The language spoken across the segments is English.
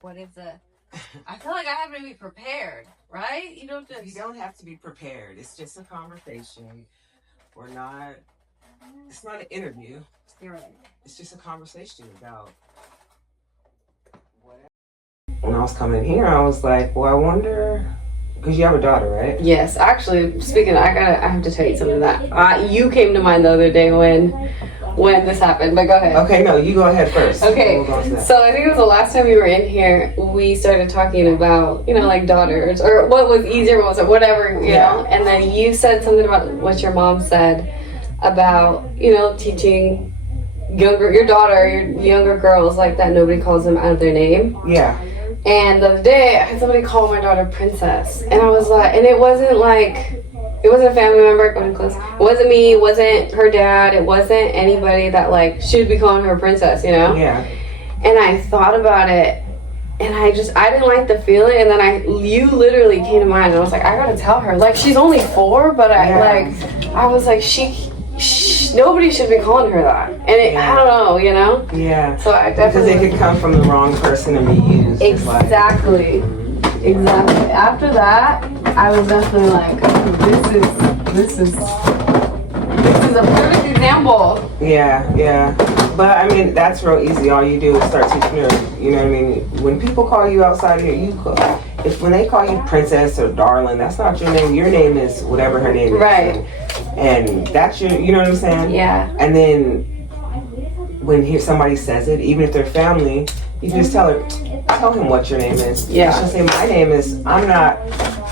What is a? I feel like I have to be prepared, right? You don't just. You don't have to be prepared. It's just a conversation. We're not. It's not an interview. You're right. It's just a conversation about whatever. When I was coming here, I was like, well, I wonder, because you have a daughter, right? Yes, actually, speaking, I have to tell you something that you came to mind the other day when this happened. But go ahead. Okay, no, you go ahead first. Okay, so I think it was the last time we were in here. We started talking about like daughters or what was easier, what was whatever, you know. And then you said something about what your mom said about teaching your daughter, your younger girls like that. Nobody calls them out of their name. Yeah. And the other day, I had somebody call my daughter Princess, and I was like, and it wasn't a family member, it wasn't close. It wasn't me, it wasn't her dad, it wasn't anybody that should be calling her Princess, Yeah. And I thought about it, and I didn't like the feeling, and then you literally came to mind, and I was like, I gotta tell her, she's only 4, but I was like, nobody should be calling her that, and I don't know, Yeah. So I definitely because it could come from the wrong person and be used. Exactly. After that, I was definitely like, this is a perfect example. Yeah. But I mean, that's real easy. All you do is start teaching her. You know what I mean? When people call you outside of here, when they call you Princess or Darling, that's not your name. Your name is whatever her name is. Right. And that's your, you know what I'm saying? Yeah. And then when somebody says it, even if they're family, you just tell him what your name is. Yeah. She'll say, my name is, I'm not,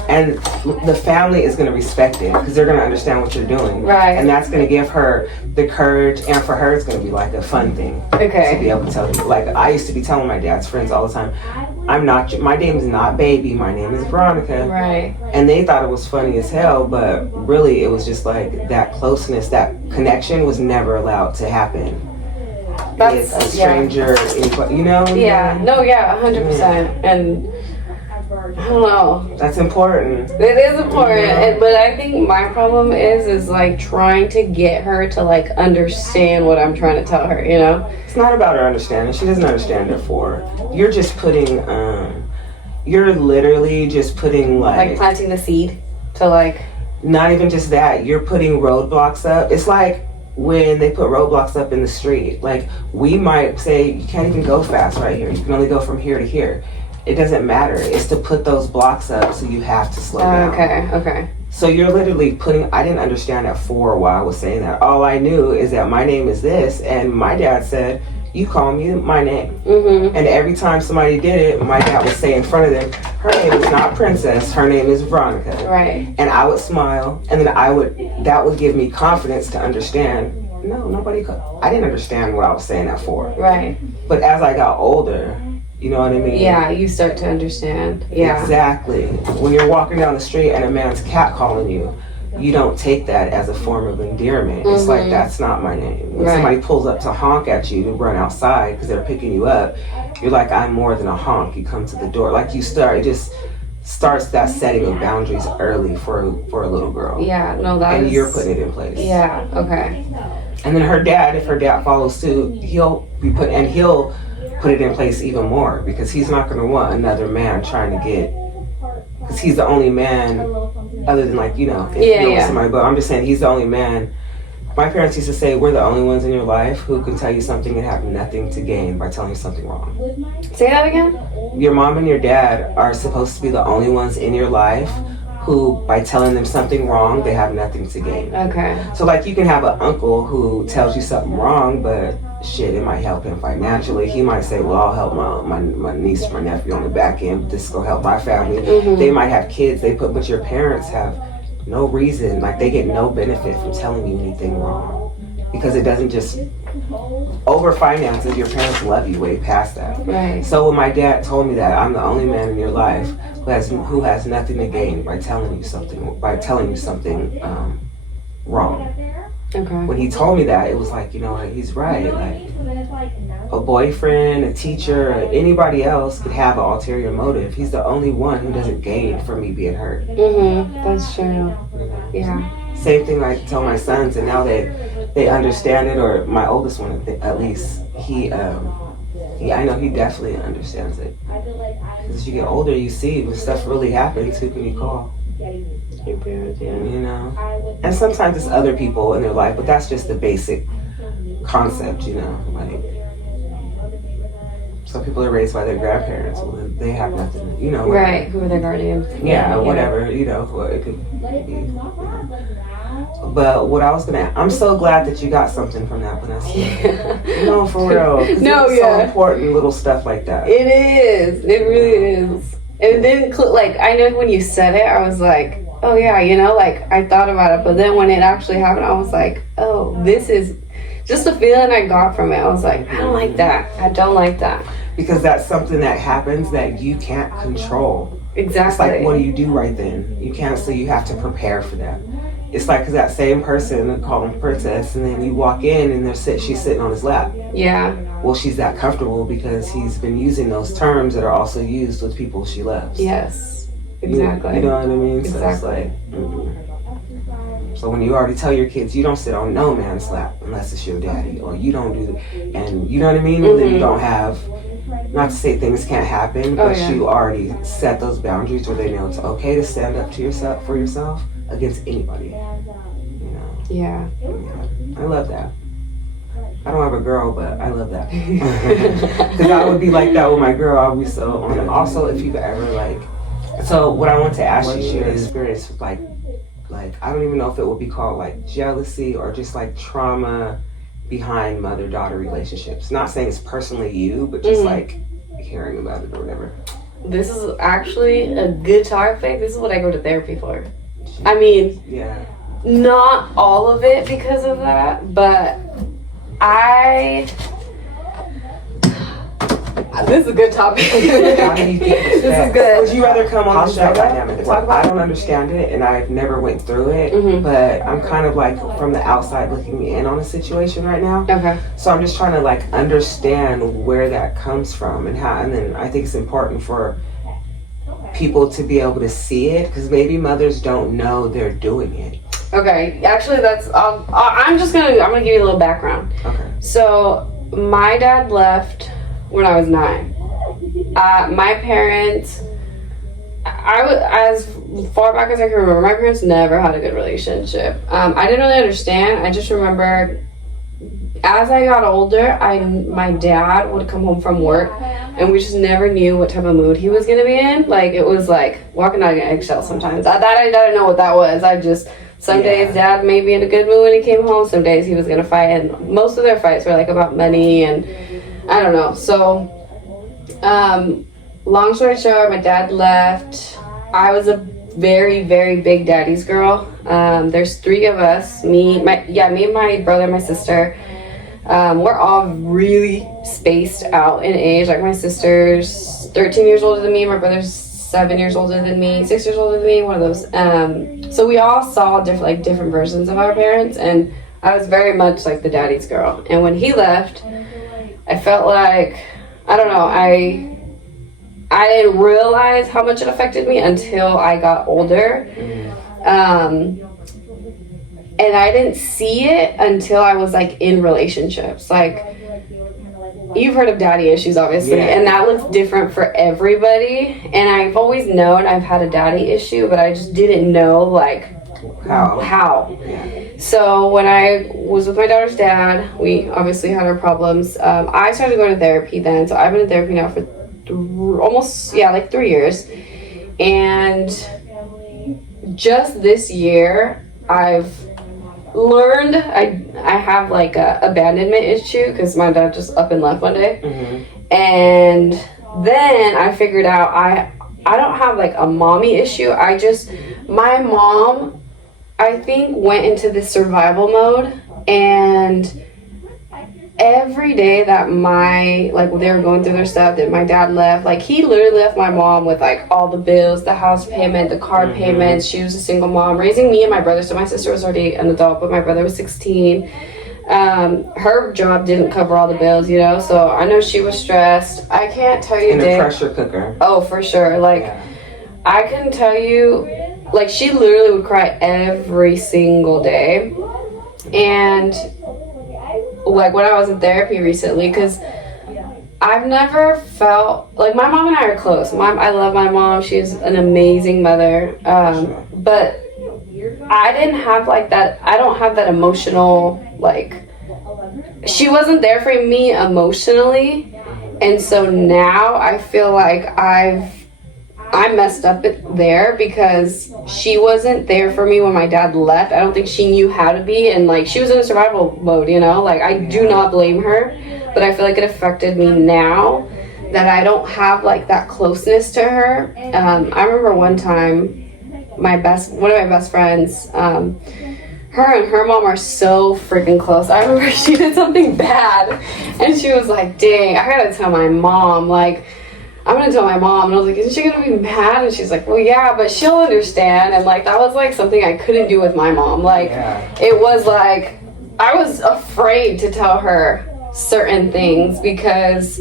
and the family is going to respect it because they're going to understand what you're doing. Right. And that's going to give her the courage, and for her it's going to be like a fun thing. Okay. To be able to tell you. Like, I used to be telling my dad's friends all the time, my name is not Baby, my name is Veronica. Right. And they thought it was funny as hell, but really it was just like that closeness, that connection was never allowed to happen. It's a stranger, you know? Yeah, no, yeah, 100%. And I don't know. That's important. It is important, but I think my problem is trying to get her to understand what I'm trying to tell her, It's not about her understanding. She doesn't understand it for. You're just putting, you're literally just putting planting the seed to not even just that, you're putting roadblocks up. It's like when they put roadblocks up in the street. We might say, you can't even go fast right here. You can only go from here to here. It doesn't matter. It's to put those blocks up, so you have to slow down. Okay. So you're literally I didn't understand at 4 why I was saying that. All I knew is that my name is this, and my dad said, you call me my name. Mm-hmm. And every time somebody did it, my dad would say in front of them, her name is not Princess, her name is Veronica. Right. And I would smile, and then that would give me confidence to understand, I didn't understand what I was saying that for. Right. But as I got older, you know what I mean? Yeah, you start to understand. Yeah. Exactly. When you're walking down the street and a man's catcalling you, you don't take that as a form of endearment. Mm-hmm. It's like, that's not my name. When somebody pulls up to honk at you to run outside because they're picking you up, you're like, I'm more than a honk. You come to the door. It just starts that setting of boundaries early for a little girl. Yeah, no, and you're putting it in place. Yeah, okay. And then if her dad follows suit, he'll put it in place even more, because he's not going to want another man trying to get, because he's the only man other than somebody, but I'm just saying he's the only man. My parents used to say, we're the only ones in your life who can tell you something and have nothing to gain by telling you something wrong. Say that again? Your mom and your dad are supposed to be the only ones in your life who, by telling them something wrong, they have nothing to gain. Okay. So you can have an uncle who tells you something wrong, but shit, it might help him financially. He might say, well, I'll help my niece or my nephew on the back end, but this will help my family. Mm-hmm. They might have kids but your parents have no reason, they get no benefit from telling you anything wrong, because it doesn't just over finances. Your parents love you way past that. Right. So when my dad told me that I'm the only man in your life who has nothing to gain by telling you something wrong. Okay. When he told me that, it was he's right. A boyfriend, a teacher, or anybody else could have an ulterior motive. He's the only one who doesn't gain from me being hurt. Mm-hmm. That's true. Yeah. Same thing I tell my sons, and now they understand it, or my oldest one at least. I know he definitely understands it. Because as you get older, you see when stuff really happens, who can you call? Your parents, yeah. You know? And sometimes it's other people in their life, but that's just the basic concept, you know? Like, some people are raised by their grandparents, well, they have nothing, you know? Right, who are their guardians. Yeah, whatever, you know, what it could be. But what I was gonna, I'm so glad that you got something from that, Vanessa. Yeah. No, for real. No, it's yeah. so important, little stuff like that. It is. It really is. And it didn't like, I know when you said it, I was like, oh yeah, you know, like I thought about it, but then when it actually happened, I was like, oh, this is just the feeling I got from it. I was like, I don't like that. I don't like that. Because that's something that happens that you can't control. Exactly. It's like, what do you do right then? You can't, so you have to prepare for that. It's like, cause that same person called him princess, and then you walk in and she's sitting on his lap. Yeah. Well, she's that comfortable because he's been using those terms that are also used with people she loves. Yes. Exactly. You know what I mean? Exactly. So it's like, So when you already tell your kids, you don't sit on no man's lap unless it's your daddy, or you don't do, and you know what I mean? Then you don't have, not to say things can't happen, but you already set those boundaries where they know it's okay to stand up to yourself for yourself against anybody. You know? Yeah. I love that. I don't have a girl, but I love that. Because I would be like that with my girl. I would be so on it. Also, if you've ever like, so what I want to ask you, your experience with like I don't even know if it would be called like jealousy or just like trauma behind mother-daughter relationships. Not saying it's personally you, but just like hearing about it or whatever. This is actually a good topic. This is what I go to therapy for. I mean, not all of it because of that, but this is a good topic. This is good. Would you rather come on the show dynamic? I don't understand it, and I've never went through it, but I'm kind of like from the outside looking in on a situation right now. Okay. So I'm just trying to like understand where that comes from and how, and then I think it's important for people to be able to see it, because maybe mothers don't know they're doing it. Okay, actually that's, I'm gonna give you a little background. Okay. So my dad left when I was 9. My parents, as far back as I can remember, my parents never had a good relationship. I didn't really understand. I just remember as I got older, my dad would come home from work and we just never knew what type of mood he was gonna be in. Like, it was like walking on an eggshell sometimes. I didn't know what that was. Some days dad may be in a good mood when he came home, some days he was gonna fight, and most of their fights were like about money and I don't know. So, long story short, my dad left. I was a very, very big daddy's girl. There's 3 of us, me and my brother, my sister. We're all really spaced out in age. Like, my sister's 13 years older than me, my brother's 7 years older than me, 6 years older than me, one of those. So we all saw different versions of our parents, and I was very much like the daddy's girl. And when he left, I felt like, I don't know, I didn't realize how much it affected me until I got older. And I didn't see it until I was like in relationships. Like, you've heard of daddy issues, obviously, and that looks different for everybody. And I've always known I've had a daddy issue, but I just didn't know like how. So when I was with my daughter's dad, we obviously had our problems. I started going to therapy then, so I've been in therapy now for almost 3 years. And just this year, I've learned I have like a abandonment issue because my dad just up and left one day. And then I figured out I don't have like a mommy issue. My mom, I think, went into this survival mode, and every day that they were going through their stuff, that my dad left, like, he literally left my mom with like all the bills, the house payment, the car payments. She was a single mom raising me and my brother, so my sister was already an adult, but my brother was 16. Her job didn't cover all the bills, you know, so I know she was stressed. I can't tell you, and a pressure cooker. Oh, for sure. Like, I couldn't tell you, like, she literally would cry every single day. And like, when I was in therapy recently, because I've never felt like my mom and I are close. I love my mom. She's an amazing mother. But I didn't have like that. I don't have that emotional, like, she wasn't there for me emotionally. And so now I feel like I messed up there because she wasn't there for me when my dad left. I don't think she knew how to be, and like she was in a survival mode, you know? Like, I do not blame her, but I feel like it affected me now that I don't have like that closeness to her. I remember one time one of my best friends, her and her mom are so freaking close. I remember she did something bad and she was like, dang, I gotta tell my mom, like, I'm gonna tell my mom. And I was like, isn't she gonna be mad? And she's like, well, yeah, but she'll understand. And like, that was like something I couldn't do with my mom. Like, it was like, I was afraid to tell her certain things because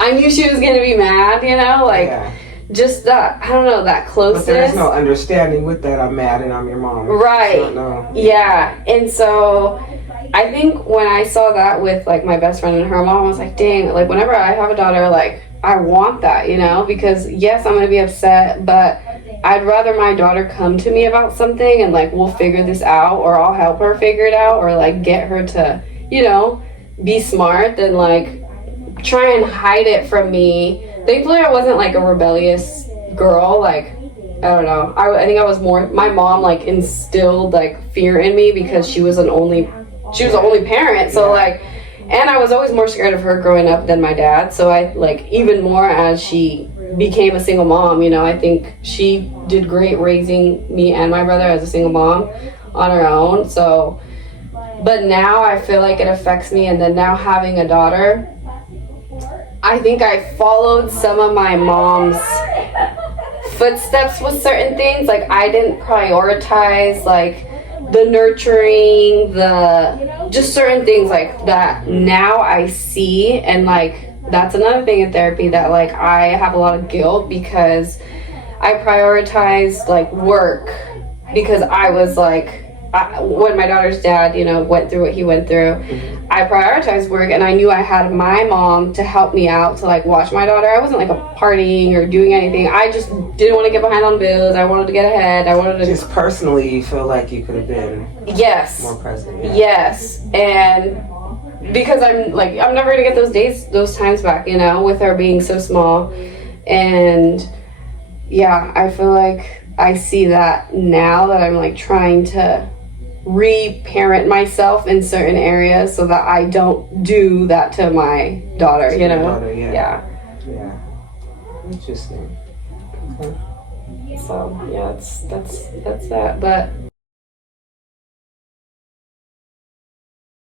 I knew she was gonna be mad, you know? Like, just that, I don't know, that closeness. But there's no understanding with that. I'm mad and I'm your mom. Right. Yeah. And so I think when I saw that with like my best friend and her mom, I was like, dang, like whenever I have a daughter, like I want that, you know, because yes, I'm going to be upset, but I'd rather my daughter come to me about something and like, we'll figure this out, or I'll help her figure it out, or like get her to, you know, be smart than like try and hide it from me. Thankfully, I wasn't like a rebellious girl. Like, I don't know. I think I was more. My mom like instilled like fear in me because she was the only parent. So like, and I was always more scared of her growing up than my dad. So I like even more as she became a single mom. You know, I think she did great raising me and my brother as a single mom on her own. So, but now I feel like it affects me. And then now having a daughter, I think I followed some of my mom's footsteps with certain things. Like, I didn't prioritize like the nurturing, the just certain things like that. Now I see, and like that's another thing in therapy that like I have a lot of guilt because I prioritized like work because I was like, when my daughter's dad, you know, went through what he went through, I prioritized work, and I knew I had my mom to help me out to like watch my daughter. I wasn't like partying or doing anything. I just didn't want to get behind on bills. I wanted to get ahead. I wanted to just personally, you feel like you could have been more present. Yes, and because I'm never gonna get those times back, you know, with her being so small. And yeah, I feel like I see that now that I'm like trying to reparent myself in certain areas so that I don't do that to my daughter, you know? Yeah. Interesting. Okay. So yeah, that's that. But